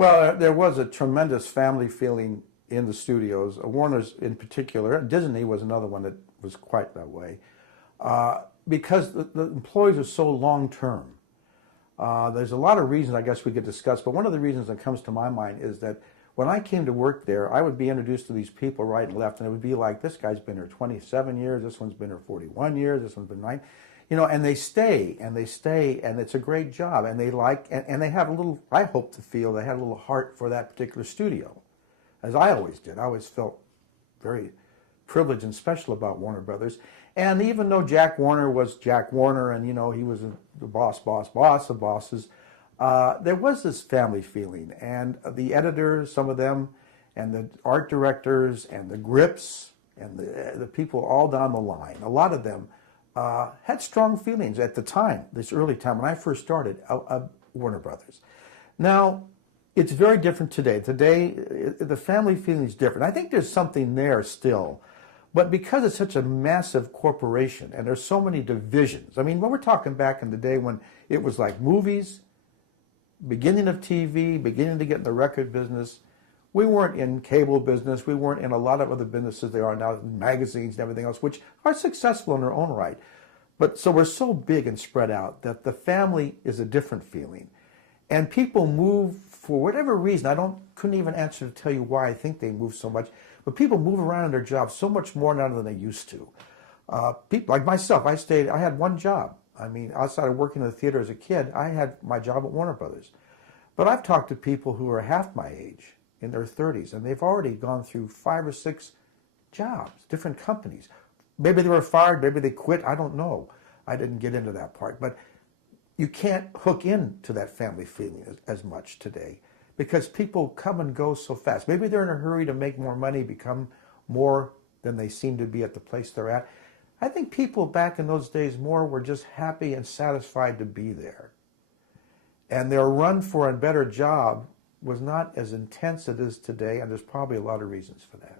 Well, there was a tremendous family feeling in the studios. Warner's in particular, Disney was another one that was quite that way, because the employees are so long-term. There's a lot of reasons I guess we could discuss, but one of the reasons that comes to my mind is that when I came to work there, I would be introduced to these people right and left, and it would be like, this guy's been here 27 years, this one's been here 41 years, this one's been 9. You know, and they stay, and they stay, and it's a great job, and they like, and they have a little, I hope to feel they had a little heart for that particular studio, as I always did. I always felt very privileged and special about Warner Brothers. And even though Jack Warner was Jack Warner, and, you know, he was the boss of bosses, there was this family feeling, and the editors, some of them, and the art directors, and the grips, and the people all down the line, a lot of them had strong feelings at the time, this early time when I first started Warner Brothers. Now, it's very different today. Today, the family feeling is different. I think there's something there still, but because it's such a massive corporation and there's so many divisions. I mean, when we're talking back in the day when it was like movies, beginning of TV, beginning to get in the record business, we weren't in cable business. We weren't in a lot of other businesses there are now, magazines and everything else, which are successful in their own right. But so we're so big and spread out that the family is a different feeling. And people move for whatever reason. Couldn't even answer to tell you why I think they move so much. But people move around in their jobs so much more now than they used to. People like myself, I had one job. I mean, outside of working in the theater as a kid, I had my job at Warner Brothers. But I've talked to people who are half my age, in their 30s, and they've already gone through 5 or 6 jobs, different companies. Maybe they were fired, maybe they quit, I don't know. I didn't get into that part. But you can't hook into that family feeling as much today because people come and go so fast. Maybe they're in a hurry to make more money, become more than they seem to be at the place they're at. I think people back in those days more were just happy and satisfied to be there. And their run for a better job was not as intense as it is today, and there's probably a lot of reasons for that.